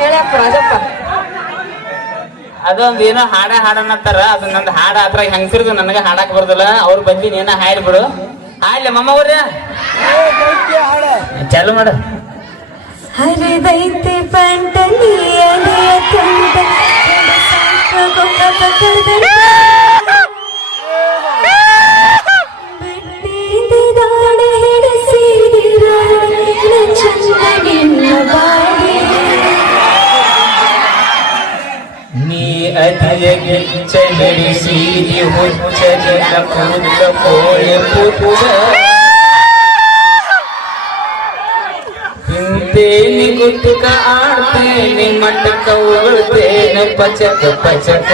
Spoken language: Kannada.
ಹೇಳಪ್ಪ ರಾಜಪ್ಪ. ಅದೊಂದ್ ಏನೋ ಹಾಡನ್ನತ್ತಾರ. ಅದು ನಂದು ಹಾಡ ಅದ್ರ ಹೆಂಗಸಿರ್ದು ನನಗ ಹಾಡಕ್ ಬರ್ದಲ್ಲ. ಅವ್ರ ಬಂದಿ ನೀನ ಹಾಡ್ ಬಿಡು. ಹಾಡ್ಲೆ ಮಮ್ಮ ಅವ್ರ ಚಾಲು ಮಾಡು. ಹರಿದೈತೆ ಪಂಟಲಿಯಲಿಯ ತುಂಬ ಬಿಟ್ಟಿದೆ ದಾಡ ಹಿಡಿಸಿದಿರ ಚಂದನಿನ್ನ ಬಾಡಿ ನೀ ಅದಿಯ ಗಿಚ್ಚ ಹಿಡಿಸಿದಿ ಹುಚ್ಚ ನಿನ್ನ ಕೂದಲ ಕೋಳಿ ಪುಟ್ಟ ತಿಂತೇನಿ ಗುಟ್ಟಕ ಆಡ್ತೇನೆ ಮಟ್ಟಕ ಉಗುಳ್ತೇನೆ ಪಚಕ ಪಚಕ